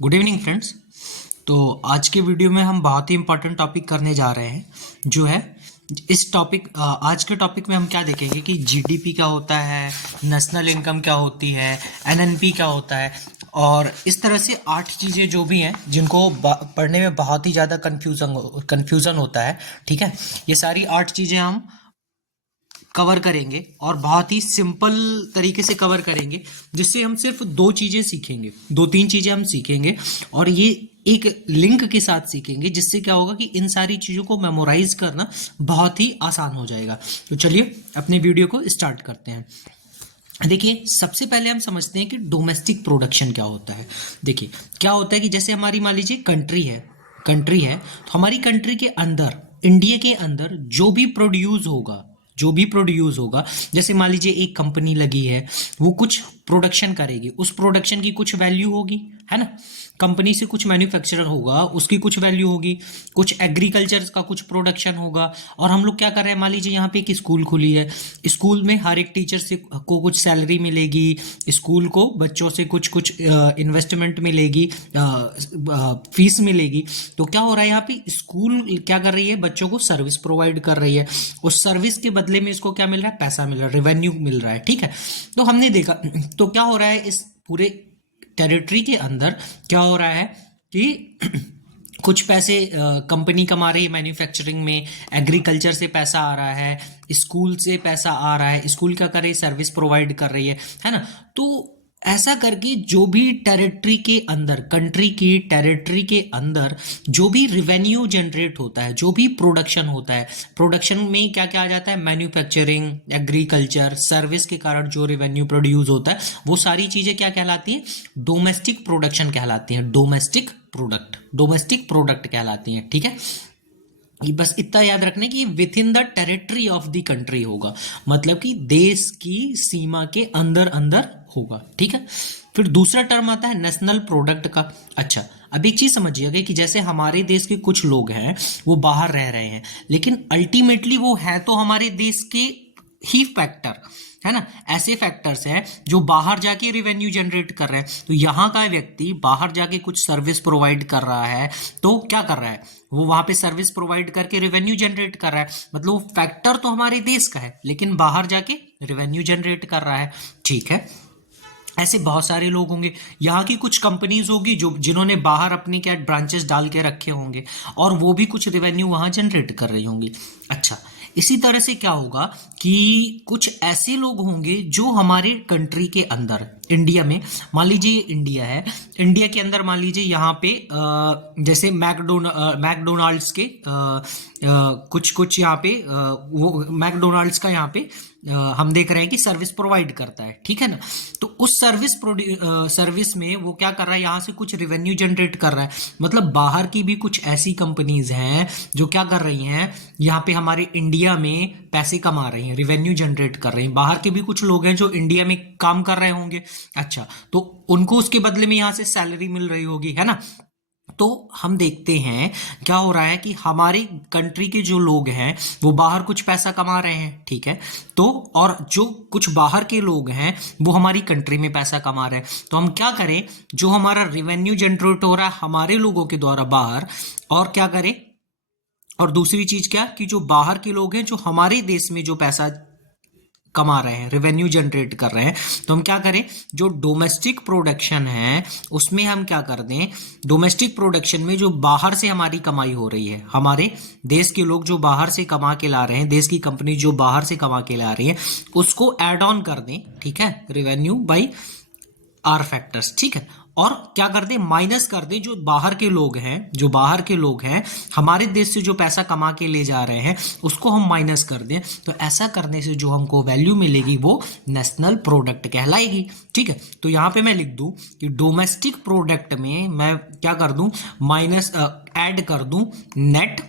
Good evening friends. तो आज के वीडियो में हम बहुत ही इंपॉर्टेंट टॉपिक करने जा रहे हैं जो है आज के टॉपिक में हम क्या देखेंगे कि जीडीपी क्या होता है, नेशनल इनकम क्या होती है, एनएनपी क्या होता है और इस तरह से 8 चीज़ें जो भी हैं जिनको पढ़ने में बहुत ही ज़्यादा कन्फ्यूज़न होता है। ठीक है, ये सारी 8 चीज़ें हम कवर करेंगे और बहुत ही सिंपल तरीके से कवर करेंगे, जिससे हम सिर्फ 2 चीज़ें सीखेंगे, 2-3 चीज़ें हम सीखेंगे और ये एक लिंक के साथ सीखेंगे, जिससे क्या होगा कि इन सारी चीज़ों को मेमोराइज करना बहुत ही आसान हो जाएगा। तो चलिए अपने वीडियो को स्टार्ट करते हैं। देखिए, सबसे पहले हम समझते हैं कि डोमेस्टिक प्रोडक्शन क्या होता है। देखिए क्या होता है कि जैसे हमारी मान लीजिए कंट्री है तो हमारी कंट्री के अंदर, इंडिया के अंदर जो भी प्रोड्यूस होगा, जैसे मान लीजिए एक कंपनी लगी है, वो कुछ प्रोडक्शन करेगी, उस प्रोडक्शन की कुछ वैल्यू होगी, है ना। कंपनी से कुछ मैन्युफैक्चरर होगा, उसकी कुछ वैल्यू होगी, कुछ एग्रीकल्चर का कुछ प्रोडक्शन होगा। और हम लोग क्या कर रहे हैं, मान लीजिए यहाँ पे एक स्कूल खुली है, स्कूल में हर एक टीचर से को कुछ सैलरी मिलेगी, स्कूल को बच्चों से कुछ कुछ इन्वेस्टमेंट मिलेगी, फीस मिलेगी। तो क्या हो रहा है, यहाँ पे स्कूल क्या कर रही है, बच्चों को सर्विस प्रोवाइड कर रही है, उस सर्विस के बदले में इसको क्या मिल रहा है, पैसा मिल रहा है, रेवेन्यू मिल रहा है। ठीक है, तो हमने देखा तो क्या हो रहा है, इस पूरे टेरिटरी के अंदर क्या हो रहा है कि कुछ पैसे कंपनी कमा रही है मैन्युफैक्चरिंग में, एग्रीकल्चर से पैसा आ रहा है, स्कूल से पैसा आ रहा है, स्कूल क्या कर रही है, सर्विस प्रोवाइड कर रही है ना। तो ऐसा करके जो भी टेरिटरी के अंदर, कंट्री की टेरिटरी के अंदर जो भी रिवेन्यू जनरेट होता है, जो भी प्रोडक्शन होता है, प्रोडक्शन में क्या क्या आ जाता है, मैन्युफैक्चरिंग, एग्रीकल्चर, सर्विस के कारण जो रिवेन्यू प्रोड्यूस होता है, वो सारी चीजें क्या कहलाती हैं, डोमेस्टिक प्रोडक्शन कहलाती हैं, डोमेस्टिक प्रोडक्ट कहलाती हैं। ठीक है, ये बस इतना याद रखना कि with in the territory of the country होगा, मतलब कि देश की सीमा के अंदर अंदर होगा। ठीक है, फिर दूसरा टर्म आता है नेशनल प्रोडक्ट का। अच्छा, अब एक चीज समझिएगा कि जैसे हमारे देश के कुछ लोग हैं वो बाहर रह रहे हैं, लेकिन अल्टीमेटली वो है तो हमारे देश के ही फैक्टर, है ना। ऐसे फैक्टर्स हैं जो बाहर जाके रेवेन्यू जनरेट कर रहे हैं। तो यहाँ का व्यक्ति बाहर जाके कुछ सर्विस प्रोवाइड कर रहा है, तो क्या कर रहा है, वो वहां पे सर्विस प्रोवाइड करके रेवेन्यू जनरेट कर रहा है, मतलब वो फैक्टर तो हमारे देश का है, लेकिन बाहर जाके रेवेन्यू जनरेट कर रहा है। ठीक है, ऐसे बहुत सारे लोग होंगे, यहाँ की कुछ कंपनीज होगी जो जिन्होंने बाहर अपनी क्या ब्रांचेस डाल के रखे होंगे और वो भी कुछ रेवेन्यू वहां जनरेट कर रही होंगी। अच्छा, इसी तरह से क्या होगा कि कुछ ऐसे लोग होंगे जो हमारे कंट्री के अंदर, इंडिया में, मान लीजिए इंडिया है, इंडिया के अंदर मान लीजिए यहाँ पे जैसे मैकडोनाल्ड्स के कुछ कुछ यहाँ पे वो मैकडोनाल्ड्स का यहाँ पे हम देख रहे हैं कि सर्विस प्रोवाइड करता है। ठीक है ना, तो उस सर्विस में वो क्या कर रहा है, यहाँ से कुछ रेवेन्यू जनरेट कर रहा है, मतलब बाहर की भी कुछ ऐसी कंपनीज हैं जो क्या कर रही हैं, यहाँ पे हमारे इंडिया में पैसे कमा रही हैं, रेवेन्यू जनरेट कर रही हैं। बाहर के भी कुछ लोग हैं जो इंडिया में काम कर रहे होंगे। अच्छा, तो उनको उसके बदले में यहाँ से सैलरी मिल रही होगी, है ना। तो हम देखते हैं क्या हो रहा है कि हमारे कंट्री के जो लोग हैं वो बाहर कुछ पैसा कमा रहे हैं। ठीक है, तो और जो कुछ बाहर के लोग हैं वो हमारी कंट्री में पैसा कमा रहे हैं। तो हम क्या करें, जो हमारा रेवेन्यू जनरेट हो रहा है हमारे लोगों के द्वारा बाहर, और क्या करें, और दूसरी चीज क्या कि जो बाहर के लोग हैं जो हमारे देश में जो पैसा कमा रहे हैं, रेवेन्यू जनरेट कर रहे हैं, तो हम क्या करें, जो डोमेस्टिक प्रोडक्शन है उसमें हम क्या कर दें, डोमेस्टिक प्रोडक्शन में जो बाहर से हमारी कमाई हो रही है, हमारे देश के लोग जो बाहर से कमा के ला रहे हैं, देश की कंपनी जो बाहर से कमा के ला रही है, उसको ऐड ऑन कर दें। ठीक है, रेवेन्यू बाई आर फैक्टर्स। ठीक है, और क्या कर दे, माइनस कर दे जो बाहर के लोग हैं, जो बाहर के लोग हैं हमारे देश से जो पैसा कमा के ले जा रहे हैं उसको हम माइनस कर दें। तो ऐसा करने से जो हमको वैल्यू मिलेगी वो नेशनल प्रोडक्ट कहलाएगी। ठीक है, तो यहां पे मैं लिख दूं कि डोमेस्टिक प्रोडक्ट में मैं क्या कर दूं, माइनस ऐड कर दूं नेट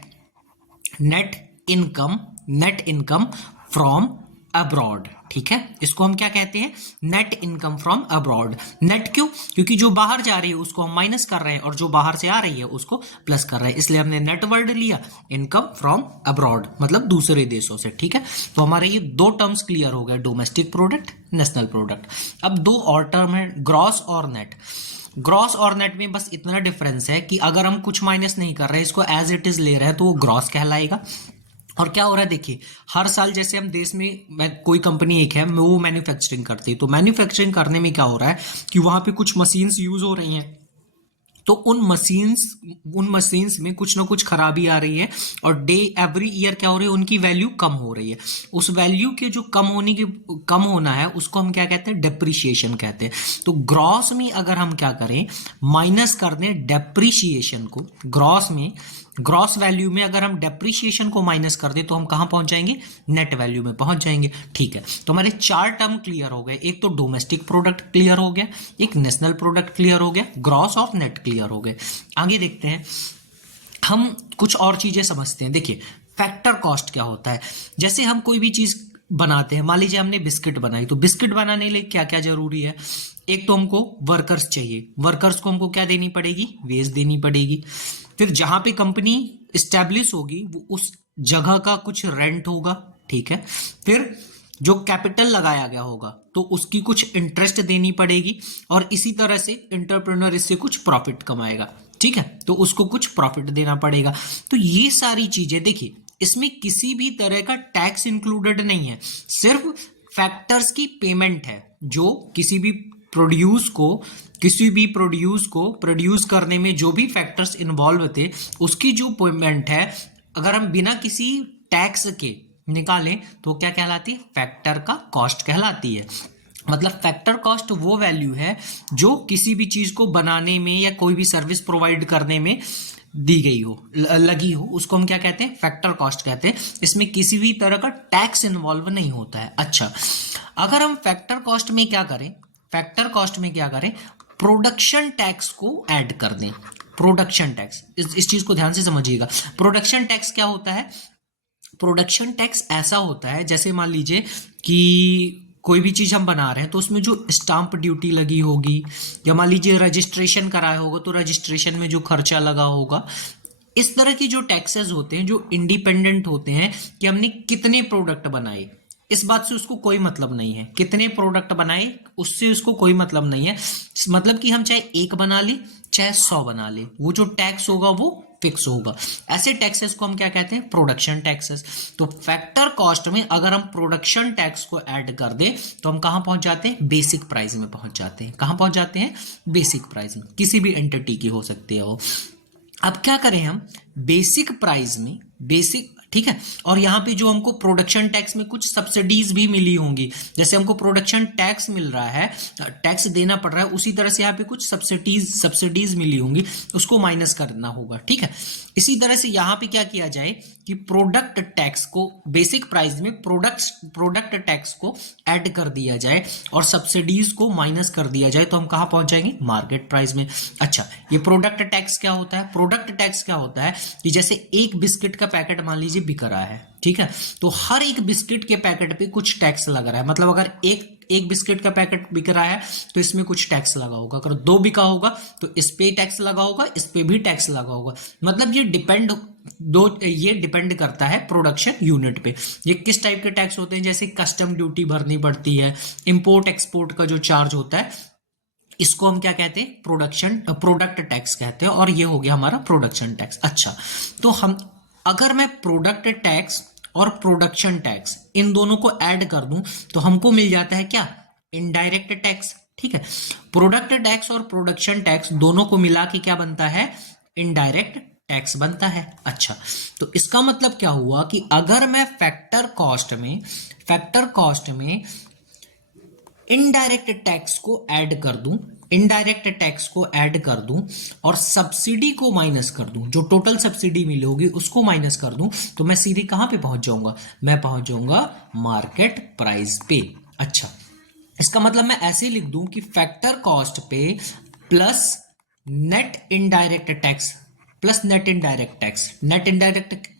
इनकम फ्रॉम अब्रॉड। ठीक है, इसको हम क्या कहते हैं, net income from abroad. Net क्यों, क्योंकि जो बाहर जा रही है उसको हम माइनस कर रहे हैं और जो बाहर से आ रही है उसको प्लस कर रहे हैं, इसलिए हमने नेट वर्ड लिया, इनकम फ्रॉम अब्रॉड मतलब दूसरे देशों से। ठीक है, तो हमारे ये 2 टर्म्स क्लियर हो गए, डोमेस्टिक प्रोडक्ट, नेशनल प्रोडक्ट। अब 2 और टर्म है, ग्रॉस और नेट। ग्रॉस और नेट में बस इतना डिफरेंस है कि अगर हम कुछ माइनस नहीं कर रहे हैं, इसको एज इट इज ले रहे हैं, तो वो ग्रॉस कहलाएगा। और क्या हो रहा है देखिए, हर साल जैसे हम देश में कोई कंपनी एक है वो मैन्युफैक्चरिंग करती है, तो मैन्युफैक्चरिंग करने में क्या हो रहा है कि वहां पे कुछ मशीन्स यूज हो रही हैं, तो उन मशीन्स में कुछ ना कुछ खराबी आ रही है, और डे एवरी ईयर क्या हो रही है, उनकी वैल्यू कम हो रही है। उस वैल्यू के जो कम होना है उसको हम क्या कहते हैं, डेप्रिसिएशन कहते हैं। तो ग्रॉस में अगर हम क्या करें, माइनस कर दें डेप्रिसिएशन को, ग्रॉस वैल्यू में अगर हम डेप्रिसिएशन को माइनस कर दें तो हम कहां पहुंच जाएंगे, नेट वैल्यू में पहुंच जाएंगे। ठीक है, तो हमारे 4 टर्म क्लियर हो गए, एक तो डोमेस्टिक प्रोडक्ट क्लियर हो गया, एक नेशनल प्रोडक्ट क्लियर हो गया, ग्रॉस और नेट क्लियर हो गए। आगे देखते हैं, हम कुछ और चीजें समझते हैं। देखिए, फैक्टर कॉस्ट क्या होता है। जैसे हम कोई भी चीज बनाते हैं, मान लीजिए हमने बिस्किट बनाई, तो बिस्किट बनाने के लिए क्या क्या जरूरी है, एक तो हमको वर्कर्स चाहिए, वर्कर्स को हमको क्या देनी पड़ेगी, वेज देनी पड़ेगी। फिर जहां पे कंपनी स्टैब्लिश होगी वो उस जगह का कुछ रेंट होगा, ठीक है। फिर जो कैपिटल लगाया गया होगा तो उसकी कुछ इंटरेस्ट देनी पड़ेगी, और इसी तरह से इंटरप्रेन्योर इससे कुछ प्रॉफिट कमाएगा, ठीक है, तो उसको कुछ प्रॉफिट देना पड़ेगा। तो ये सारी चीजें देखिए, इसमें किसी भी तरह का टैक्स इंक्लूडेड नहीं है, सिर्फ फैक्टर्स की पेमेंट है, जो किसी भी प्रोड्यूस को प्रोड्यूस करने में जो भी फैक्टर्स इन्वॉल्व थे उसकी जो पेमेंट है, अगर हम बिना किसी टैक्स के निकालें तो क्या कहलाती है, फैक्टर का कॉस्ट कहलाती है। मतलब फैक्टर कॉस्ट वो वैल्यू है जो किसी भी चीज को बनाने में या कोई भी सर्विस प्रोवाइड करने में दी गई हो, लगी हो, उसको हम क्या कहते हैं, फैक्टर कॉस्ट कहते हैं। इसमें किसी भी तरह का टैक्स इन्वॉल्व नहीं होता है। अच्छा, अगर हम फैक्टर कॉस्ट में क्या करें, प्रोडक्शन टैक्स को ऐड कर दें। प्रोडक्शन टैक्स, इस चीज को ध्यान से समझिएगा। प्रोडक्शन टैक्स क्या होता है, प्रोडक्शन टैक्स ऐसा होता है, जैसे मान लीजिए कि कोई भी चीज हम बना रहे हैं तो उसमें जो स्टाम्प ड्यूटी लगी होगी, या मान लीजिए रजिस्ट्रेशन कराया होगा तो रजिस्ट्रेशन में जो खर्चा लगा होगा, इस तरह की जो टैक्सेस होते हैं जो इंडिपेंडेंट होते हैं कि हमने कितने प्रोडक्ट बनाए, इस बात से उसको कोई मतलब नहीं है, कितने प्रोडक्ट बनाए उससे उसको कोई मतलब नहीं है। मतलब कि हम चाहे 1 बना ले चाहे 100 बना ले, वो जो टैक्स होगा वो फिक्स होगा। ऐसे टैक्सेस को हम क्या कहते हैं, प्रोडक्शन टैक्सेस। तो फैक्टर कॉस्ट में अगर हम प्रोडक्शन टैक्स को ऐड कर दें तो हम कहां पहुंच जाते हैं, बेसिक प्राइस में पहुंच जाते हैं। कहां पहुंच जाते हैं, बेसिक प्राइस में, किसी भी एंटिटी की हो सकती है वो। अब क्या करें हम, बेसिक प्राइस में, ठीक है, और यहाँ पे जो हमको प्रोडक्शन टैक्स में कुछ सब्सिडीज भी मिली होंगी, जैसे हमको प्रोडक्शन टैक्स मिल रहा है, टैक्स देना पड़ रहा है, उसी तरह से यहाँ पे कुछ सब्सिडीज मिली होंगी, उसको माइनस करना होगा, ठीक है। इसी तरह से यहाँ पे क्या किया जाए कि प्रोडक्ट टैक्स को बेसिक प्राइस में प्रोडक्ट टैक्स को ऐड कर दिया जाए और सब्सिडीज को माइनस कर दिया जाए, तो हम कहाँ पहुंच जाएंगे, मार्केट प्राइस में। अच्छा, ये प्रोडक्ट टैक्स क्या होता है, प्रोडक्ट टैक्स क्या होता है कि जैसे एक बिस्किट का पैकेट मान लीजिए बिक रहा है, ठीक है, तो हर एक बिस्किट के पैकेट पे कुछ टैक्स लग रहा है। मतलब अगर एक बिस्किट का पैकेट बिक रहा है तो इसमें कुछ टैक्स लगा होगा, अगर 2 बिका होगा तो इस पे टैक्स लगा होगा, इस पे भी टैक्स लगा होगा। मतलब ये डिपेंड करता है प्रोडक्शन यूनिट पे, ये किस टाइप के टैक्स होते हैं। जैसे कस्टम ड्यूटी भरनी पड़ती है, इंपोर्ट एक्सपोर्ट का जो चार्ज होता है, इसको हम क्या कहते हैं, प्रोडक्ट टैक्स कहते हैं, और ये हो गया हमारा प्रोडक्शन टैक्स। अच्छा, तो हम अगर मैं प्रोडक्ट टैक्स और प्रोडक्शन टैक्स इन दोनों को ऐड कर दूं तो हमको मिल जाता है क्या, इनडायरेक्ट टैक्स, ठीक है। प्रोडक्ट टैक्स और प्रोडक्शन टैक्स दोनों को मिला के क्या बनता है, इनडायरेक्ट टैक्स बनता है। अच्छा, तो इसका मतलब क्या हुआ कि अगर मैं फैक्टर कॉस्ट में इनडायरेक्ट टैक्स को ऐड कर दूं और सब्सिडी को माइनस कर दूं, जो टोटल सब्सिडी मिली होगी उसको माइनस कर दूं, तो मैं सीधे कहां पे पहुंच जाऊंगा, मैं पहुंच जाऊंगा मार्केट प्राइस पे। अच्छा, इसका मतलब मैं ऐसे लिख दूं कि फैक्टर कॉस्ट पे प्लस नेट इनडायरेक्ट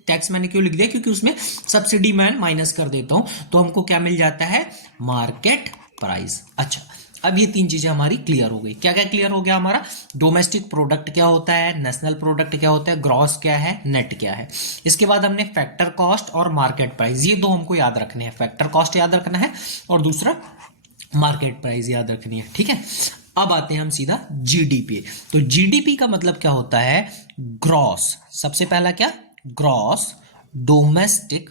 टैक्स मैंने क्यों लिख दिया, क्योंकि उसमें सब्सिडी मैं माइनस कर देता हूं, तो हमको क्या मिल जाता है, मार्केट प्राइस। अच्छा, अब ये 3 चीजें हमारी क्लियर हो गई। क्या क्या क्लियर हो गया हमारा, डोमेस्टिक प्रोडक्ट क्या होता है, नेशनल प्रोडक्ट क्या होता है, ग्रॉस क्या है, नेट क्या है। इसके बाद हमने फैक्टर कॉस्ट और मार्केट प्राइस, ये 2 हमको याद रखने हैं, फैक्टर कॉस्ट याद रखना है और दूसरा मार्केट प्राइस याद रखनी है, ठीक है। अब आते हैं हम सीधा जीडीपी। तो जीडीपी का मतलब क्या होता है? ग्रॉस, सबसे पहला क्या? Gross domestic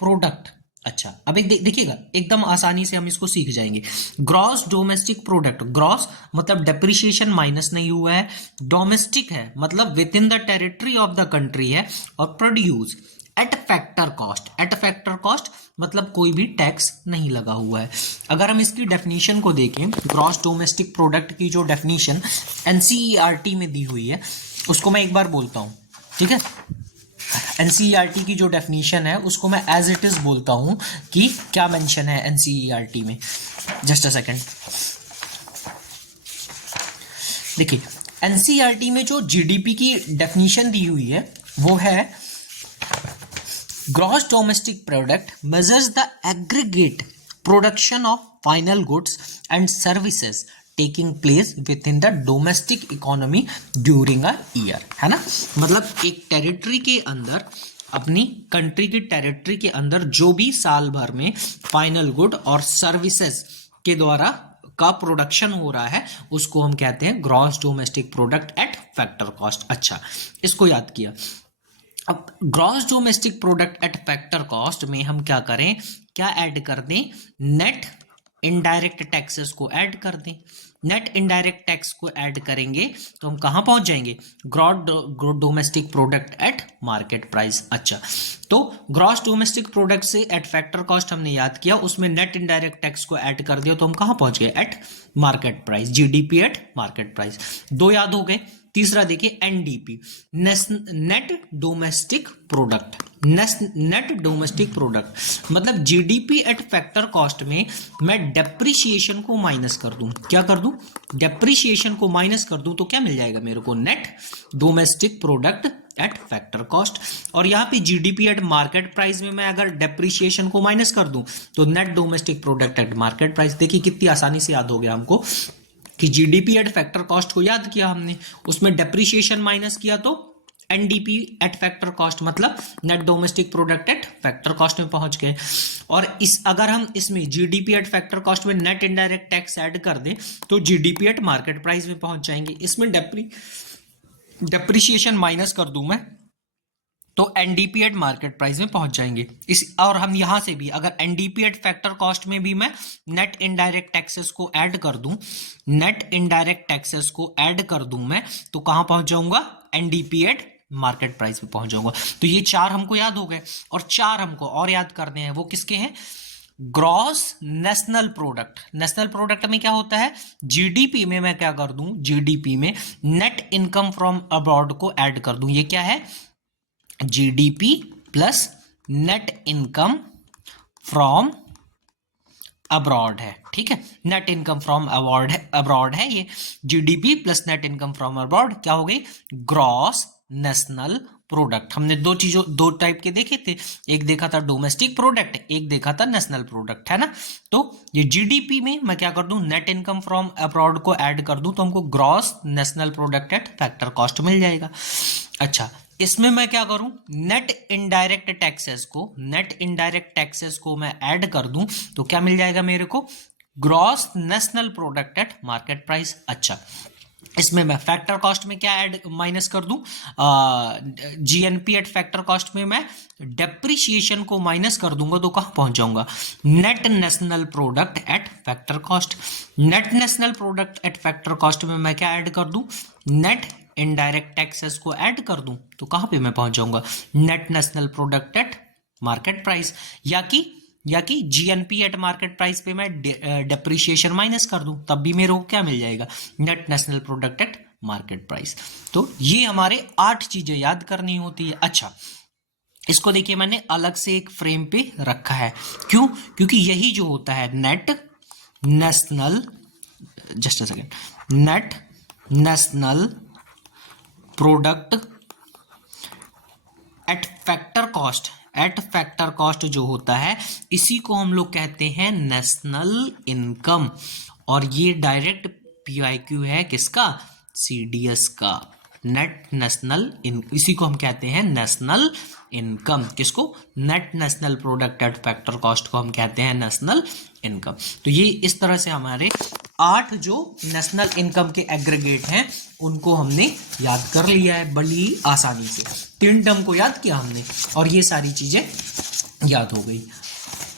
product. अच्छा, अब एक देखिएगा, एकदम आसानी से हम इसको सीख जाएंगे। ग्रॉस डोमेस्टिक प्रोडक्ट, ग्रॉस मतलब डेप्रिसिएशन माइनस नहीं हुआ है, डोमेस्टिक है मतलब with in the territory of the country है, और produce at factor cost. Eight factor cost मतलब कोई भी टैक्स नहीं लगा हुआ है। अगर हम इसकी डेफिनेशन को देखें, ग्रॉस डोमेस्टिक प्रोडक्ट की जो डेफिनेशन एनसीईआरटी में दी हुई है उसको मैं एक बार बोलता हूं, ठीक है? एनसीईआरटी की जो डेफिनेशन है उसको मैं एज इट इज बोलता हूं कि क्या मेंशन है एनसीईआरटी में। जस्ट अ सेकेंड, देखिए एनसीईआरटी में जो जीडीपी की डेफिनेशन दी हुई है वो है gross domestic product measures the aggregate production of final goods and services taking place within the domestic economy during a year, है ना? मतलब एक टेरिटरी के अंदर, अपनी कंट्री की टेरिटरी के अंदर जो भी साल भर में फाइनल गुड और सर्विसेज के द्वारा का प्रोडक्शन हो रहा है उसको हम कहते हैं gross domestic product at factor cost. अच्छा, इसको याद किया। अब gross domestic product at factor cost में हम क्या करें, क्या ऐड कर दें? नेट इनडायरेक्ट टैक्सेस को ऐड कर दें। नेट इनडायरेक्ट टैक्स को ऐड करेंगे तो हम कहां पहुंच जाएंगे? Gross domestic product at market price. अच्छा, तो ग्रॉस डोमेस्टिक प्रोडक्ट से एट फैक्टर कॉस्ट हमने याद किया, उसमें नेट इनडायरेक्ट टैक्स को ऐड कर दिया तो हम कहां पहुंच गए? Eight market price, GDP at market price. दो याद हो गए। तीसरा देखिए NDP, net domestic product. Net domestic product मतलब जीडीपी एट फैक्टर कॉस्ट में मैं डेप्रिसिएशन को माइनस कर दूं। क्या कर दूं? डेप्रिसिएशन को माइनस कर दूं तो क्या मिल जाएगा मेरे को? Net domestic product at factor cost. और यहां पे जीडीपी एट मार्केट प्राइस में मैं अगर डेप्रिसिएशन को माइनस कर दूं तो net domestic product at market price. देखिए कितनी आसानी से याद हो गया हमको कि जीडीपी एट फैक्टर कॉस्ट को याद किया हमने, उसमें डेप्रिसिएशन माइनस किया तो एनडीपी एट फैक्टर कॉस्ट मतलब net domestic product at factor cost में पहुंच गए। और इस अगर हम इसमें जीडीपी एट फैक्टर कॉस्ट में नेट इनडायरेक्ट टैक्स ऐड कर दें तो जीडीपी एट मार्केट प्राइस में पहुंच जाएंगे। इसमें डेप्रिसिएशन माइनस कर दूं मैं तो एनडीपी एट मार्केट प्राइस में पहुंच जाएंगे। इस और हम यहां से भी अगर एनडीपी एट फैक्टर कॉस्ट में भी मैं नेट इनडायरेक्ट टैक्सेस को ऐड कर दूं, नेट इनडायरेक्ट टैक्सेस को ऐड कर दूं मैं तो कहां पहुंच जाऊंगा? एनडीपी एट मार्केट प्राइस पे पहुंच जाऊंगा। तो ये चार हमको याद हो गए, और चार हमको और याद करने हैं। वो किसके हैं? Gross national product. National product में क्या होता है? जीडीपी में मैं क्या कर दूं? जीडीपी में नेट इनकम फ्रॉम अब्रॉड को ऐड कर दूं। ये क्या है? GDP plus net income from abroad है, ठीक है? नेट इनकम फ्रॉम अब्रॉड है ये। GDP plus net income from abroad क्या हो गई? Gross national product. हमने दो टाइप के देखे थे, एक देखा था डोमेस्टिक प्रोडक्ट, एक देखा था नेशनल प्रोडक्ट, है ना? तो ये जीडीपी में मैं क्या कर दूं? नेट इनकम फ्रॉम अब्रॉड को ऐड कर दूं तो हमको gross national product at factor cost मिल जाएगा। अच्छा, इसमें मैं क्या करूं? नेट इनडायरेक्ट टैक्सेस को मैं ऐड कर दूं तो क्या मिल जाएगा मेरे को? Gross national product eight market price. अच्छा, इसमें मैं फैक्टर कॉस्ट में क्या ऐड माइनस कर दूं? जीएनपी एट फैक्टर कॉस्ट में मैं डेप्रिसिएशन को माइनस कर दूंगा तो कहां पहुंच जाऊंगा? Net national product at factor cost. Net national product at factor cost में मैं क्या ऐड कर दूं? नेट इनडायरेक्ट टैक्सेस को ऐड कर दूं तो कहां पे मैं पहुंच जाऊंगा? Net national product eight market price. या कि जीएनपी एट मार्केट प्राइस पे मैं डेप्रिसिएशन माइनस कर दूं तब भी मेरे को क्या मिल जाएगा? Net national product eight market price. तो ये हमारे 8 चीजें याद करनी होती है। अच्छा, इसको देखिए मैंने अलग से एक फ्रेम पे रखा है। क्यों? क्योंकि यही जो होता है net national, just a second, net national product at factor cost जो होता है इसी को हम लोग कहते हैं नेशनल इनकम। और ये डायरेक्ट पीआईक्यू है किसका? सीडीएस का। नेट नेशनल इसी को हम कहते हैं नेशनल इनकम। किसको? Net national product at factor cost को हम कहते हैं नेशनल इनकम। तो ये इस तरह से हमारे 8 जो नेशनल इनकम के एग्रीगेट हैं उनको हमने याद कर लिया है बड़ी आसानी से। 3 टर्म को याद किया हमने और ये सारी चीजें याद हो गई।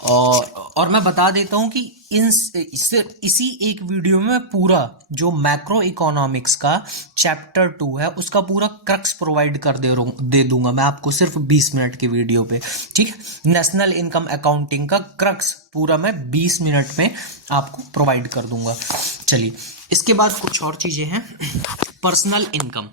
और मैं बता देता हूं कि इसी एक वीडियो में पूरा जो मैक्रो इकोनॉमिक्स का चैप्टर 2 है उसका पूरा क्रक्स प्रोवाइड कर दे दूंगा मैं आपको सिर्फ 20 मिनट के वीडियो पे, ठीक है। नेशनल इनकम अकाउंटिंग का क्रक्स पूरा मैं 20 मिनट में आपको प्रोवाइड कर दूंगा। चलिए, इसके बाद कुछ और चीजें हैं। Personal income.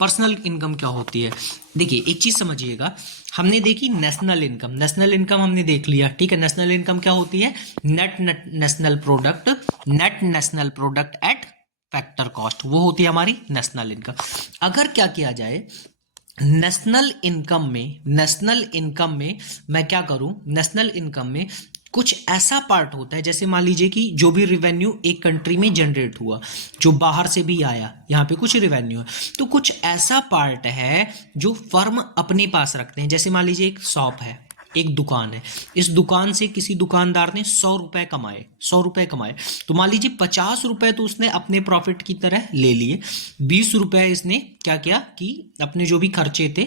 पर्सनल इनकम क्या होती है? देखिए, एक चीज समझिएगा, हमने देखी नेशनल इनकम। नेशनल इनकम हमने देख लिया, ठीक है। नेशनल इनकम क्या होती है? Net national product, net national product at factor cost, वो होती है हमारी नेशनल इनकम। अगर क्या किया जाए नेशनल इनकम में मैं क्या करूं, नेशनल इनकम में कुछ ऐसा पार्ट होता है, जैसे मान लीजिए कि जो भी रिवेन्यू एक कंट्री में जनरेट हुआ, जो बाहर से भी आया, यहाँ पे कुछ रिवेन्यू है, तो कुछ ऐसा पार्ट है जो फर्म अपने पास रखते हैं। जैसे मान लीजिए एक शॉप है, एक दुकान है, इस दुकान से किसी दुकानदार ने 100 रुपए कमाए, 100 रुपए कमाए, तो मान लीजिए 50 रुपए तो उसने अपने प्रॉफिट की तरह ले लिए, 20 रुपए इसने क्या किया कि अपने जो भी खर्चे थे,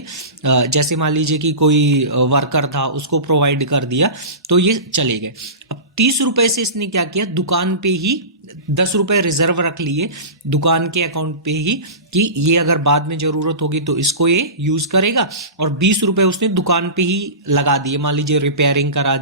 जैसे मान लीजिए कि कोई वर्कर था उसको प्रोवाइड कर दिया, तो ये चले गए। अब 30 रुपए से इसने क्या किया, दुकान पे ही 10 रुपए रिजर्व रख लिए दुकान के अकाउंट पे ही, कि ये अगर बाद में जरूरत होगी तो इसको ये यूज करेगा, और 20 रुपए उसने दुकान पे ही लगा दिए, मान लीजिए रिपेयरिंग करा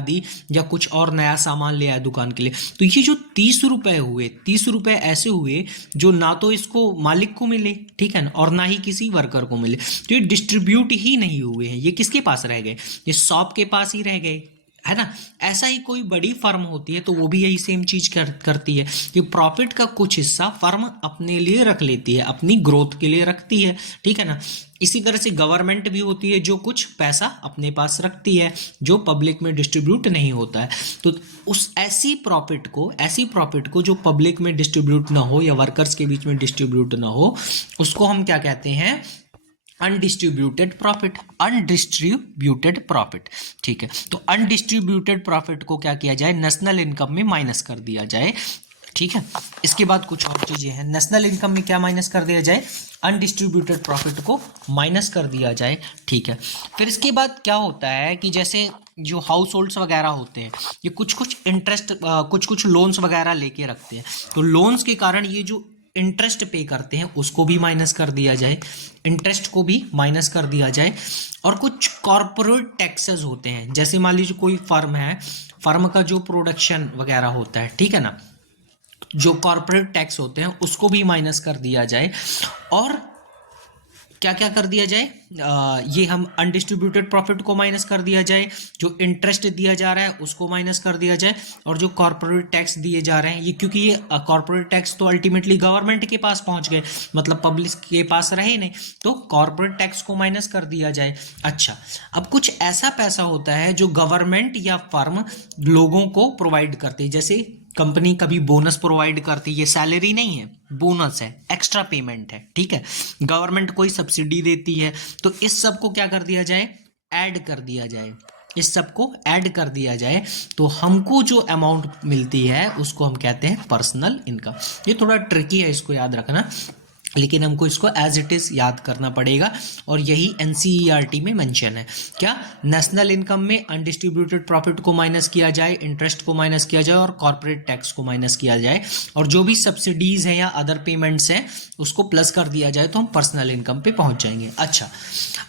दी या कुछ और नया सामान ले आया दुकान के लिए। तो ये जो 30 रुपए हुए, 30 रुपए ऐसे हुए जो ना तो इसको मालिक को मिले, ठीक है ना, और ना ही किसी वर्कर को मिले, तो ये डिस्ट्रीब्यूट ही नहीं हुए हैं। ये किसके पास रह गए? ये शॉप के पास ही रह गए, है ना। ऐसा ही कोई बड़ी फर्म होती है तो वो भी यही सेम चीज करती है कि प्रॉफिट का कुछ हिस्सा फर्म अपने लिए रख लेती है, अपनी ग्रोथ के लिए रखती है, ठीक है ना। इसी तरह से गवर्नमेंट भी होती है जो कुछ पैसा अपने पास रखती है जो पब्लिक में डिस्ट्रीब्यूट नहीं होता है। तो उस ऐसी प्रॉफिट को जो पब्लिक में डिस्ट्रीब्यूट ना हो या वर्कर्स के बीच में डिस्ट्रीब्यूट ना हो, उसको हम क्या कहते हैं? अनडिस्ट्रीब्यूटेड प्रॉफिट, ठीक है। तो अनडिस्ट्रीब्यूटेड प्रॉफिट को क्या किया जाए? नेशनल इनकम में माइनस कर दिया जाए, ठीक है। इसके बाद कुछ और चीजें हैं। नेशनल इनकम में क्या माइनस कर दिया जाए? अनडिस्ट्रीब्यूटेड प्रॉफिट को माइनस कर दिया जाए, ठीक है। फिर इसके बाद क्या होता है कि जैसे जो हाउस होल्ड्स वगैरह होते हैं, ये कुछ इंटरेस्ट, कुछ लोन्स वगैरह लेके रखते हैं, तो लोन्स के कारण ये जो इंटरेस्ट पे करते हैं उसको भी माइनस कर दिया जाए, इंटरेस्ट को भी माइनस कर दिया जाए। और कुछ कॉर्पोरेट टैक्सेस होते हैं, जैसे मान लीजिए कोई फर्म है, फर्म का जो प्रोडक्शन वगैरह होता है, ठीक है ना, जो कॉर्पोरेट टैक्स होते हैं उसको भी माइनस कर दिया जाए। और क्या क्या कर दिया जाए? ये हम अनडिस्ट्रीब्यूटेड प्रॉफिट को माइनस कर दिया जाए, जो इंटरेस्ट दिया जा रहा है उसको माइनस कर दिया जाए, और जो कॉर्पोरेट टैक्स दिए जा रहे हैं, ये क्योंकि ये कॉर्पोरेट टैक्स तो अल्टीमेटली गवर्नमेंट के पास पहुंच गए, मतलब पब्लिक के पास रहे नहीं, तो कॉर्पोरेट टैक्स को माइनस कर दिया जाए। अच्छा, अब कुछ ऐसा पैसा होता है जो गवर्नमेंट या फर्म लोगों को प्रोवाइड करती है, जैसे कंपनी कभी बोनस प्रोवाइड करती है, ये सैलरी नहीं है, बोनस है, एक्स्ट्रा पेमेंट है, ठीक है। गवर्नमेंट कोई सब्सिडी देती है, तो इस सब को क्या कर दिया जाए? ऐड कर दिया जाए, इस सब को ऐड कर दिया जाए, तो हमको जो अमाउंट मिलती है उसको हम कहते हैं पर्सनल इनकम। ये थोड़ा ट्रिकी है, इसको याद रखना, लेकिन हमको इसको एज इट इज याद करना पड़ेगा, और यही एनसीईआरटी में मेंशन है। क्या? नेशनल इनकम में अनडिस्ट्रीब्यूटेड प्रॉफिट को माइनस किया जाए, इंटरेस्ट को माइनस किया जाए, और कॉर्पोरेट टैक्स को माइनस किया जाए, और जो भी सब्सिडीज हैं या अदर पेमेंट्स हैं उसको प्लस कर दिया जाए, तो हम पर्सनल इनकम पे पहुंच जाएंगे। अच्छा,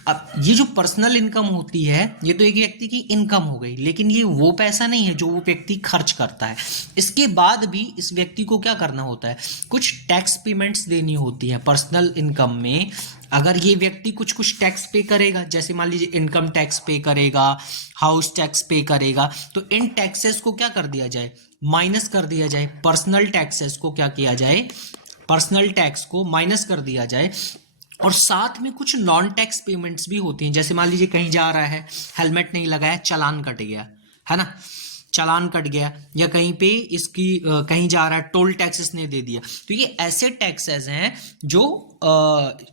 अब ये जो पर्सनल इनकम होती है ये तो एक व्यक्ति की इनकम हो गई, लेकिन ये वो पैसा नहीं है जो वो व्यक्ति खर्च करता है। इसके बाद भी इस व्यक्ति को क्या करना होता है? कुछ टैक्स पेमेंट्स देनी होती है। पर्सनल इनकम में अगर ये व्यक्ति कुछ टैक्स पे करेगा, जैसे मान लीजिए इनकम टैक्स पे करेगा, हाउस टैक्स पे करेगा, तो इन टैक्सेस को क्या कर दिया जाए? माइनस कर दिया जाए। पर्सनल टैक्सेस को क्या किया जाए? पर्सनल टैक्स को माइनस कर दिया जाए। और साथ में कुछ नॉन टैक्स पेमेंट्स भी होती हैं, जैसे मान लीजिए कहीं जा रहा है, हेलमेट नहीं लगाया, चालान कट गया, है ना, चालान कट गया, या कहीं पे इसकी कहीं जा रहा है, टोल टैक्स इसने दे दिया, तो ये ऐसे टैक्सेस हैं जो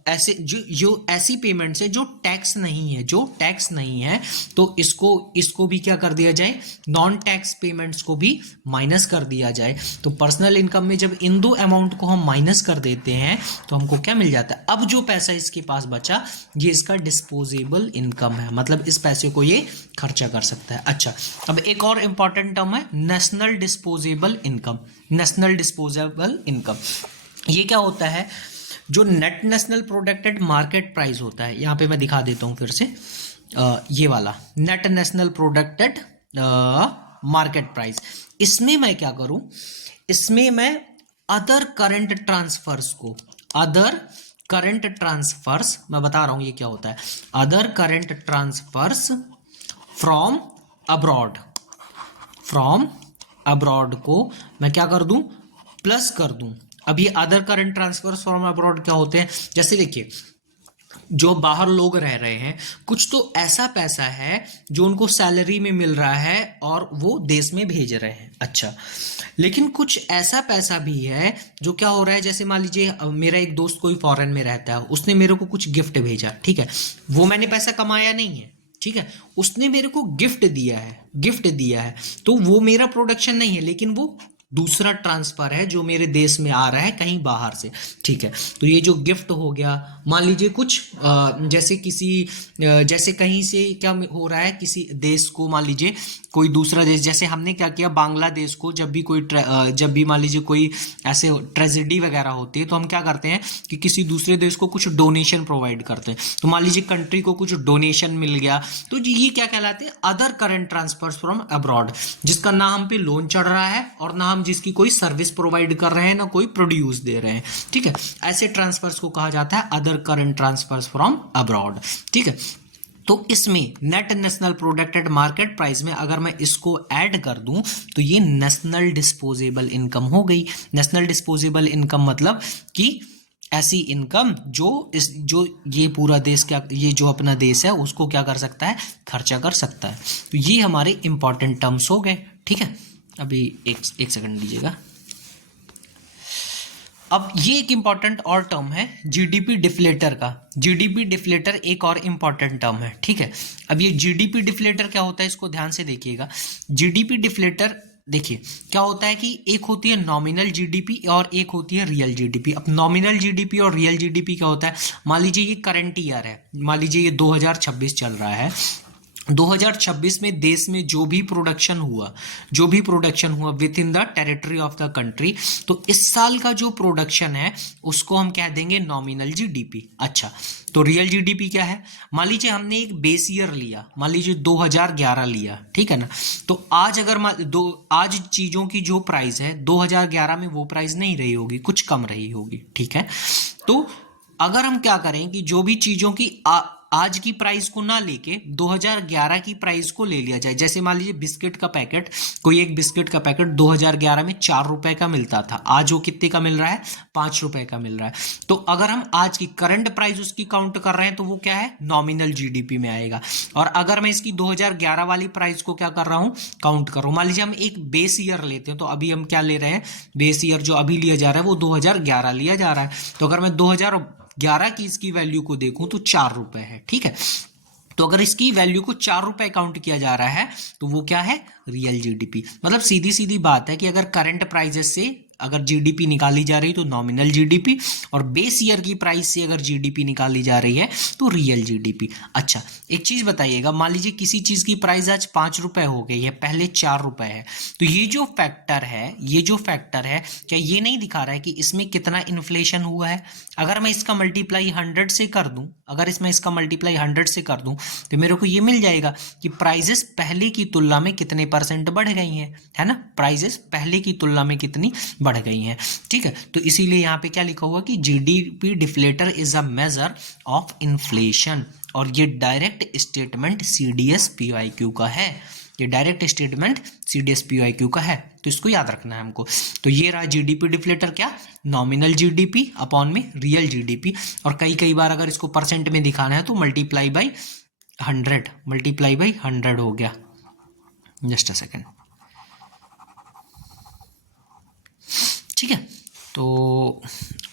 ऐसे जो ऐसी पेमेंट्स है जो टैक्स नहीं है, जो टैक्स नहीं है, तो इसको भी क्या कर दिया जाए, नॉन टैक्स पेमेंट्स को भी माइनस कर दिया जाए। तो पर्सनल इनकम में जब इन दो अमाउंट को हम माइनस कर देते हैं तो हमको क्या मिल जाता है, अब जो पैसा इसके पास बचा ये इसका डिस्पोजेबल इनकम है, मतलब इस पैसे को ये खर्चा कर सकता है। अच्छा, अब एक और इंपॉर्टेंट टर्म है national disposable income. National disposable income ये क्या होता है, जो नेट नेशनल प्रोडक्टेड मार्केट प्राइस होता है, यहां पे मैं दिखा देता हूं फिर से, ये वाला नेट नेशनल प्रोडक्टेड मार्केट प्राइस, इसमें मैं क्या करूं, इसमें मैं अदर करंट ट्रांसफर्स को, अदर करंट ट्रांसफर्स, मैं बता रहा हूं ये क्या होता है, other current transfers from abroad, from abroad को मैं क्या कर दूं, प्लस कर दूं। अब ये other current transfers from abroad क्या होते हैं, जैसे देखिए जो बाहर लोग रह रहे हैं, कुछ तो ऐसा पैसा है जो उनको सैलरी में मिल रहा है और वो देश में भेज रहे हैं, अच्छा, लेकिन कुछ ऐसा पैसा भी है जो क्या हो रहा है, जैसे मान लीजिए मेरा एक दोस्त कोई फॉरेन में रहता है, उसने मेरे को कुछ गिफ्ट भेजा, ठीक है, वो मैंने पैसा कमाया नहीं है, ठीक है, उसने मेरे को गिफ्ट दिया है, गिफ्ट दिया है, तो वो मेरा प्रोडक्शन नहीं है, लेकिन वो दूसरा ट्रांसफर है जो मेरे देश में आ रहा है कहीं बाहर से, ठीक है। तो ये जो गिफ्ट हो गया, मान लीजिए कुछ जैसे किसी जैसे कहीं से क्या हो रहा है, किसी देश को मान लीजिए कोई दूसरा देश, जैसे हमने क्या किया, बांग्लादेश को जब भी कोई जब भी मान लीजिए कोई ऐसे ट्रेजेडी वगैरह होती है तो हम क्या करते हैं कि किसी दूसरे देश को कुछ डोनेशन प्रोवाइड करते हैं, तो मान लीजिए कंट्री को कुछ डोनेशन मिल गया, तो ये क्या कहलाते हैं, other current transfers from abroad, जिसका ना हम पे लोन चढ़ रहा है और ना हम जिसकी कोई सर्विस प्रोवाइड कर रहे हैं, ना कोई प्रोड्यूस दे रहे हैं, ठीक है, ऐसे ट्रांसफर्स को कहा जाता है other current transfers from abroad, ठीक है। तो इसमें नेट नेशनल प्रोडक्टेड मार्केट प्राइस में अगर मैं इसको ऐड कर दूं तो ये नेशनल डिस्पोजेबल इनकम हो गई। नेशनल डिस्पोजेबल इनकम मतलब कि ऐसी इनकम जो ये पूरा देश क्या, ये जो अपना देश है उसको क्या कर सकता है, खर्चा कर सकता है। तो ये हमारे इंपॉर्टेंट टर्म्स हो गए, ठीक है। अभी एक सेकंड दीजिएगा। अब ये एक इंपॉर्टेंट और टर्म है जीडीपी डिफ्लेटर का। जीडीपी डिफ्लेटर एक और इंपॉर्टेंट टर्म है, ठीक है। अब ये जीडीपी डिफ्लेटर क्या होता है, इसको ध्यान से देखिएगा। जीडीपी डिफ्लेटर देखिए क्या होता है कि एक होती है नॉमिनल जीडीपी और एक होती है रियल जीडीपी। अब नॉमिनल जीडीपी और रियल जीडीपी क्या होता है, मान लीजिए ये करंट ईयर है, मान लीजिए ये 2026 चल रहा है, 2026 में देश में जो भी प्रोडक्शन हुआ with in the territory of the country, तो इस साल का जो प्रोडक्शन है उसको हम कह देंगे नॉमिनल जीडीपी। अच्छा, तो रियल जीडीपी क्या है, मान लीजिए हमने एक बेस ईयर लिया, मान लीजिए 2011 लिया, ठीक है ना। तो आज अगर आज चीजों की जो प्राइस है 2011 में वो प्राइस नहीं रही होगी, कुछ कम रही होगी, ठीक है। तो अगर हम क्या करें कि जो भी चीजों की आज की प्राइस को ना लेके 2011 की प्राइस को ले लिया जाए। जैसे मान लीजिए बिस्किट का पैकेट, कोई एक बिस्किट का पैकेट 2011 में 4 रुपए का मिलता था, आज वो कितने का मिल रहा है, 5 रुपए का मिल रहा है। तो अगर हम आज की करंट प्राइस उसकी काउंट कर रहे हैं तो वो क्या है, नॉमिनल जीडीपी में आएगा। और अगर मैं इसकी 2011 वाली प्राइस को क्या कर रहा हूं, काउंट कर रहा हूं। मान लीजिए हम एक बेस ईयर लेते हैं, तो अभी हम क्या ले रहे हैं, बेस ईयर जो अभी लिया जा रहा है वो 2011 लिया जा रहा है। तो अगर मैं 2011 की इसकी वैल्यू को देखूं तो 4 रुपए है, ठीक है। तो अगर इसकी वैल्यू को 4 रुपए काउंट किया जा रहा है तो वो क्या है, रियल जीडीपी। मतलब सीधी सीधी बात है कि अगर करंट प्राइजेस से अगर जीडीपी निकाली जा रही तो नॉमिनल जीडीपी, और बेस ईयर की प्राइस से अगर जीडीपी निकाली जा रही है तो रियल जीडीपी। अच्छा, एक चीज बताइएगा, मान लीजिए किसी चीज की प्राइस आज 5 रुपए हो गई है, पहले 4 रुपए है, तो ये जो फैक्टर है क्या ये नहीं दिखा रहा है कि इसमें कितना इन्फ्लेशन हुआ है। अगर मैं इसका मल्टीप्लाई 100 से कर दूं, अगर इसमें इसका मल्टीप्लाई 100 से कर दूं तो मेरे को ये मिल जाएगा कि प्राइजेस पहले की तुलना में कितने % बढ़ गई हैं, है ना। प्राइजेस पहले की तुलना में कितनी बढ़ गई हैं, ठीक है। तो इसीलिए यहाँ पे क्या लिखा हुआ कि GDP deflator is a measure of inflation, और ये डायरेक्ट स्टेटमेंट सीडीएस पीवाईक्यू का है, ये डायरेक्ट स्टेटमेंट सीडीएस पीवाईक्यू का है, तो इसको याद रखना है हमको। तो ये रहा जीडीपी डिफ्लेटर, क्या, नॉमिनल जीडीपी अपॉन में रियल जीडीपी, और कई बार अगर इसको परसेंट में दिखाना है तो मल्टीप्लाई बाई 100 हो गया। जस्ट अ सेकेंड, तो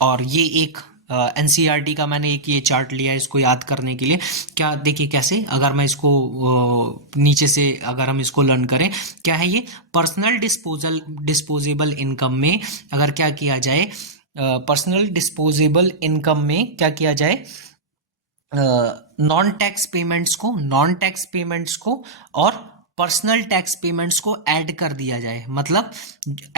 और ये एक एनसीईआरटी का मैंने एक ये चार्ट लिया है इसको याद करने के लिए। क्या देखिए कैसे, अगर मैं इसको नीचे से अगर हम इसको लर्न करें, क्या है ये पर्सनल डिस्पोजेबल इनकम में अगर क्या किया जाए, पर्सनल डिस्पोजेबल इनकम में क्या किया जाए, नॉन टैक्स पेमेंट्स को और पर्सनल टैक्स पेमेंट्स को ऐड कर दिया जाए, मतलब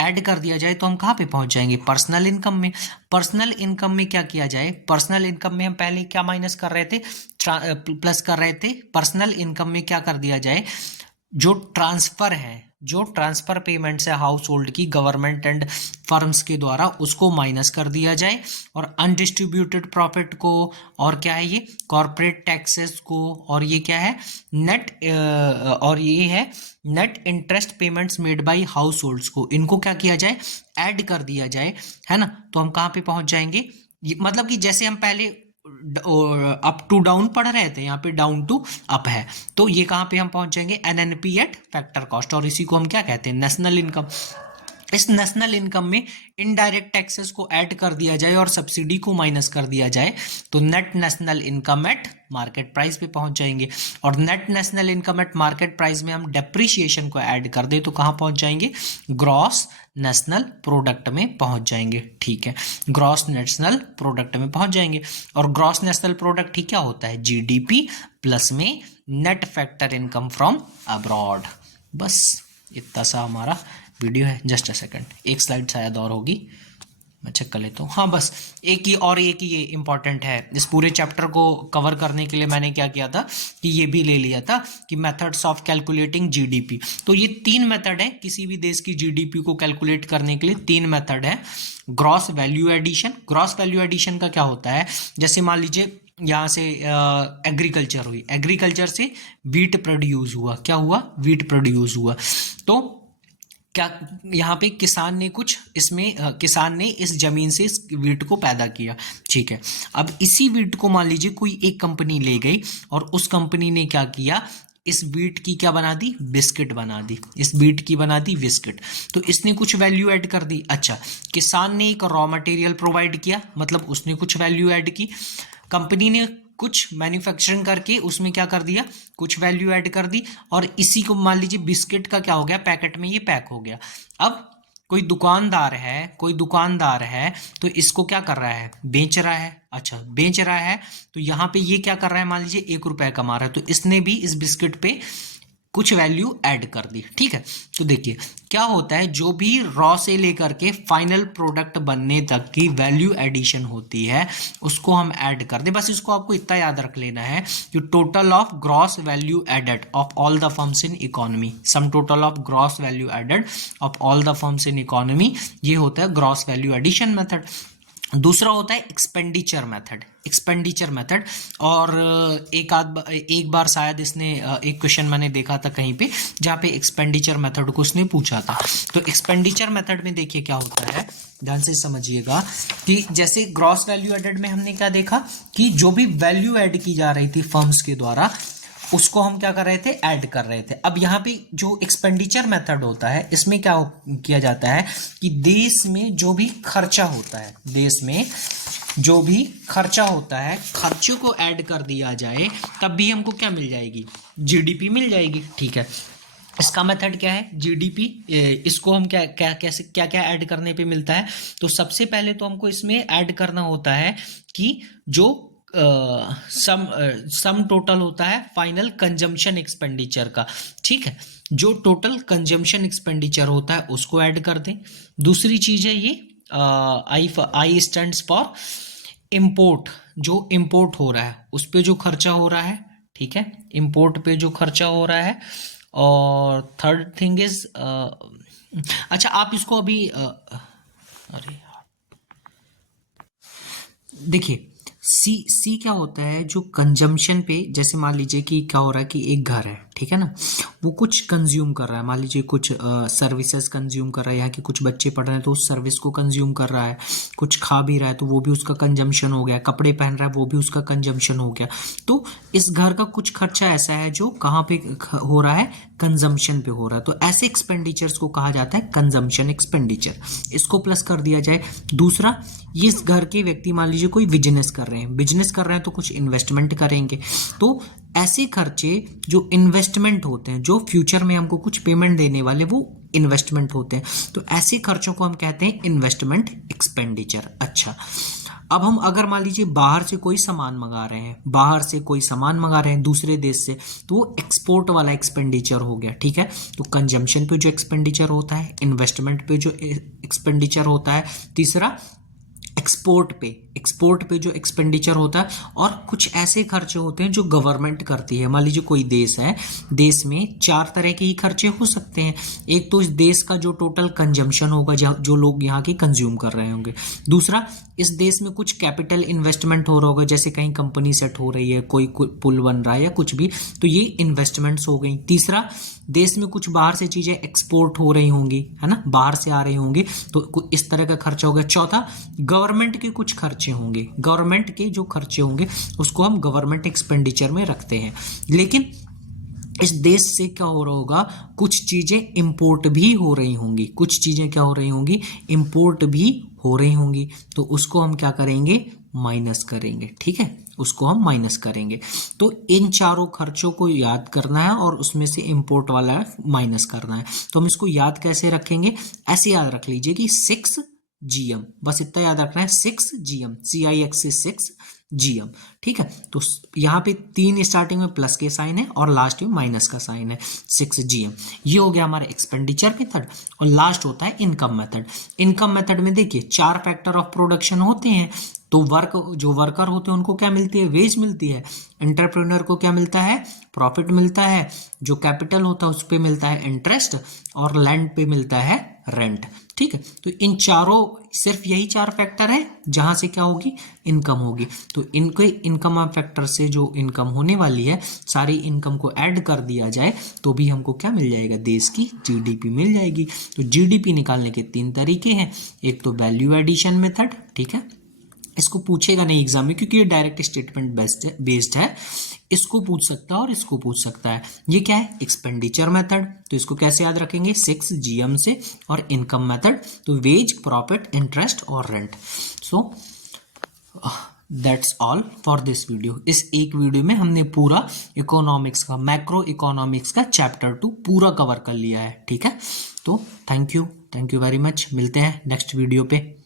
ऐड कर दिया जाए तो हम कहाँ पे पहुंच जाएंगे, पर्सनल इनकम में। पर्सनल इनकम में क्या किया जाए, पर्सनल इनकम में हम पहले क्या माइनस कर रहे थे, प्लस कर रहे थे। पर्सनल इनकम में क्या कर दिया जाए, जो ट्रांसफर है, जो ट्रांसफर पेमेंट्स है हाउस होल्ड की गवर्नमेंट एंड फर्म्स के द्वारा, उसको माइनस कर दिया जाए। और अनडिस्ट्रीब्यूटेड प्रॉफिट को, और क्या है ये कॉर्पोरेट टैक्सेस को, और ये क्या है नेट, और ये है net interest payments made by house holds को, इनको क्या किया जाए, ऐड कर दिया जाए, है ना। तो हम कहाँ पे पहुंच जाएंगे, मतलब कि जैसे हम पहले अप टू डाउन पढ़ रहे थे, यहाँ पे डाउन टू अप है, तो ये कहाँ पे हम पहुंच जाएंगे, एनएनपी एट फैक्टर कॉस्ट, और इसी को हम क्या कहते हैं, नेशनल इनकम। इस नेशनल इनकम में इनडायरेक्ट टैक्सेस को ऐड कर दिया जाए और सब्सिडी को माइनस कर दिया जाए, तो net national income eight market price पे पहुंच जाएंगे। और net national income eight market price में हम डेप्रिसिएशन को ऐड कर दे तो कहां पहुंच जाएंगे, ग्रॉस नेशनल प्रोडक्ट में पहुंच जाएंगे। ठीक है, ग्रॉस नेशनल प्रोडक्ट में पहुंच जाएंगे। और ग्रॉस नेशनल प्रोडक्ट ही क्या होता है, जीडीपी प्लस में net factor income from abroad. बस इतना सा हमारा वीडियो है। जस्ट अ सेकंड, एक स्लाइड शायद और होगी, मैं चेक कर लेता हूँ। हाँ बस एक ही ये इंपॉर्टेंट है, इस पूरे चैप्टर को कवर करने के लिए मैंने क्या किया था कि ये भी ले लिया था कि मेथड्स ऑफ कैलकुलेटिंग जीडीपी। तो ये 3 मेथड है किसी भी देश की जीडीपी को कैलकुलेट करने के लिए, 3 मेथड है। Gross value addition, gross value addition का क्या होता है, जैसे मान लीजिए यहाँ से एग्रीकल्चर हुई, एग्रीकल्चर से वीट प्रोड्यूस हुआ, क्या हुआ, वीट प्रोड्यूस हुआ, तो क्या यहाँ पे किसान ने कुछ इसमें किसान ने इस जमीन से इस वीट को पैदा किया, ठीक है। अब इसी वीट को मान लीजिए कोई एक कंपनी ले गई और उस कंपनी ने क्या किया, इस वीट की क्या बना दी, बिस्किट बना दी, इस वीट की बना दी बिस्किट, तो इसने कुछ वैल्यू ऐड कर दी। अच्छा, किसान ने एक रॉ मटेरियल प्रोवाइड किया, मतलब उसने कुछ वैल्यू ऐड की। कंपनी ने कुछ मैन्युफैक्चरिंग करके उसमें क्या कर दिया, कुछ वैल्यू ऐड कर दी। और इसी को मान लीजिए बिस्किट का क्या हो गया, पैकेट में ये पैक हो गया। अब कोई दुकानदार है तो इसको क्या कर रहा है, बेच रहा है। अच्छा, बेच रहा है तो यहाँ पे ये क्या कर रहा है, मान लीजिए 1 रुपए कमा रहा है, तो इसने भी इस बिस्किट पे कुछ वैल्यू ऐड कर दी, ठीक है। तो देखिए क्या होता है, जो भी रॉ से लेकर के फाइनल प्रोडक्ट बनने तक की वैल्यू एडिशन होती है उसको हम ऐड कर दे। बस इसको आपको इतना याद रख लेना है कि total of gross value added of all the firms in economy, sum total of gross value added of all the firms in economy, ये होता है ग्रॉस वैल्यू एडिशन मेथड। दूसरा होता है एक्सपेंडिचर मेथड, और एक बार शायद इसने एक क्वेश्चन मैंने देखा था कहीं पे जहाँ पे एक्सपेंडिचर मेथड को उसने पूछा था। तो एक्सपेंडिचर मेथड में देखिए क्या होता है, ध्यान से समझिएगा कि जैसे ग्रॉस वैल्यू एडेड में हमने क्या देखा कि जो भी वैल्यू ऐड की जा रही थी फर्म्स के द्वारा उसको हम क्या कर रहे थे, ऐड कर रहे थे। अब यहाँ पे जो एक्सपेंडिचर मेथड होता है इसमें क्या किया जाता है कि देश में जो भी खर्चा होता है, खर्चों को ऐड कर दिया जाए, तब भी हमको क्या मिल जाएगी, जीडीपी मिल जाएगी, ठीक है। इसका मेथड क्या है, जीडीपी, इसको हम क्या ऐड करने पे मिलता है। तो सबसे पहले तो हमको इसमें ऐड करना होता है कि जो सम टोटल होता है फाइनल कंजम्पशन एक्सपेंडिचर का, ठीक है। जो टोटल कंजम्पशन एक्सपेंडिचर होता है उसको ऐड कर दें। दूसरी चीज है ये आई स्टैंड्स फॉर इम्पोर्ट, जो इम्पोर्ट हो रहा है उस पे जो खर्चा हो रहा है, ठीक है, इम्पोर्ट पे जो खर्चा हो रहा है। और थर्ड थिंग इज, अच्छा आप इसको अभी अरे देखिए सी क्या होता है, जो कंजम्पशन पे, जैसे मान लीजिए कि क्या हो रहा है कि एक घर है, ठीक है ना। वो कुछ कंज्यूम कर रहा है, मान लीजिए कुछ सर्विसेज कंज्यूम कर रहा है, यहाँ के कुछ बच्चे पढ़ रहे हैं तो उस सर्विस को कंज्यूम कर रहा है, कुछ खा भी रहा है तो वो भी उसका कंजम्पशन हो गया, कपड़े पहन रहा है वो भी उसका कंजम्पशन हो गया। तो इस घर का कुछ खर्चा ऐसा है जो कहाँ पे हो रहा है, कंजम्पशन पे हो रहा है। तो ऐसे एक्सपेंडिचर्स को कहा जाता है कंजम्पशन एक्सपेंडिचर। इसको प्लस कर दिया जाए। दूसरा, ये इस घर के व्यक्ति मान लीजिए कोई बिजनेस कर रहे हैं, बिजनेस कर रहे हैं तो कुछ इन्वेस्टमेंट करेंगे। तो ऐसे खर्चे जो इन्वेस्टमेंट होते हैं, जो फ्यूचर में हमको कुछ पेमेंट देने वाले, वो इन्वेस्टमेंट होते हैं। तो ऐसे खर्चों को हम कहते हैं इन्वेस्टमेंट एक्सपेंडिचर। अच्छा, अब हम अगर मान लीजिए बाहर से कोई सामान मंगा रहे हैं, बाहर से कोई सामान मंगा रहे हैं दूसरे देश से, तो वो एक्सपोर्ट वाला एक्सपेंडिचर हो गया, ठीक है। तो कंजम्पशन पे जो एक्सपेंडिचर होता है, इन्वेस्टमेंट पे जो एक्सपेंडिचर होता है, तीसरा एक्सपोर्ट पे जो एक्सपेंडिचर होता है, और कुछ ऐसे खर्चे होते हैं जो गवर्नमेंट करती है। मान लीजिए कोई देश है, देश में 4 तरह के ही खर्चे हो सकते हैं। एक तो इस देश का जो टोटल कंजम्पशन होगा, जो लोग यहाँ के कंज्यूम कर रहे होंगे। दूसरा, इस देश में कुछ कैपिटल इन्वेस्टमेंट हो रहा होगा, जैसे कहीं कंपनी सेट हो रही है, कोई पुल बन रहा है या कुछ भी, तो ये इन्वेस्टमेंट्स हो गई। तीसरा, देश में कुछ बाहर से चीजें एक्सपोर्ट हो रही होंगी, है ना, बाहर से आ रही होंगी, तो इस तरह का खर्चा हो गया। चौथा, गवर्नमेंट के कुछ खर्चे होंगे, गवर्नमेंट के जो खर्चे होंगे उसको हम गवर्नमेंट एक्सपेंडिचर में रखते हैं। लेकिन इस देश से क्या हो रहा होगा, कुछ चीजें इंपोर्ट भी हो रही होंगी, कुछ चीजें क्या हो रही होंगी, इंपोर्ट भी हो रही होंगी। तो उसको हम क्या करेंगे, माइनस करेंगे, ठीक है, उसको हम माइनस करेंगे। तो इन चारों खर्चों को याद करना है और उसमें से इंपोर्ट वाला माइनस करना है। तो हम इसको याद कैसे रखेंगे, ऐसे याद रख लीजिए कि 6 GM, बस इतना याद रखना है, 6 GM, CIX से 6 GM, ठीक है। तो यहाँ पे 3 स्टार्टिंग में प्लस के साइन है और लास्ट में माइनस का साइन है, 6 GM। ये हो गया हमारा एक्सपेंडिचर मेथड। और लास्ट होता है इनकम मेथड। इनकम मेथड में देखिए 4 फैक्टर ऑफ प्रोडक्शन होते हैं। तो जो वर्कर होते हैं उनको क्या मिलती है, वेज मिलती है। एंटरप्रेन्योर को क्या मिलता है, प्रॉफिट मिलता है। जो कैपिटल होता है उस पे मिलता है इंटरेस्ट, और लैंड पे मिलता है रेंट, ठीक है। तो इन चारों, सिर्फ यही 4 फैक्टर है जहां से क्या होगी, इनकम होगी। तो इनके इनकम फैक्टर से जो इनकम होने वाली है, सारी इनकम को ऐड कर दिया जाए तो भी हमको क्या मिल जाएगा, देश की जीडीपी मिल जाएगी। तो जीडीपी निकालने के 3 तरीके हैं। एक तो वैल्यू एडिशन मेथड, ठीक है, इसको पूछेगा नहीं एग्जाम में क्योंकि ये डायरेक्ट स्टेटमेंट बेस्ड है। इसको पूछ सकता है और इसको पूछ सकता है। ये क्या है, एक्सपेंडिचर मेथड, तो इसको कैसे याद रखेंगे, 6 GM से। और इनकम मेथड, तो वेज, प्रॉफिट, इंटरेस्ट और rent. So that's all for this video. इस एक वीडियो में हमने पूरा इकोनॉमिक्स का, मैक्रो इकोनॉमिक्स का चैप्टर 2 पूरा कवर कर लिया है, ठीक है। तो थैंक यू वेरी मच, मिलते हैं नेक्स्ट वीडियो पे।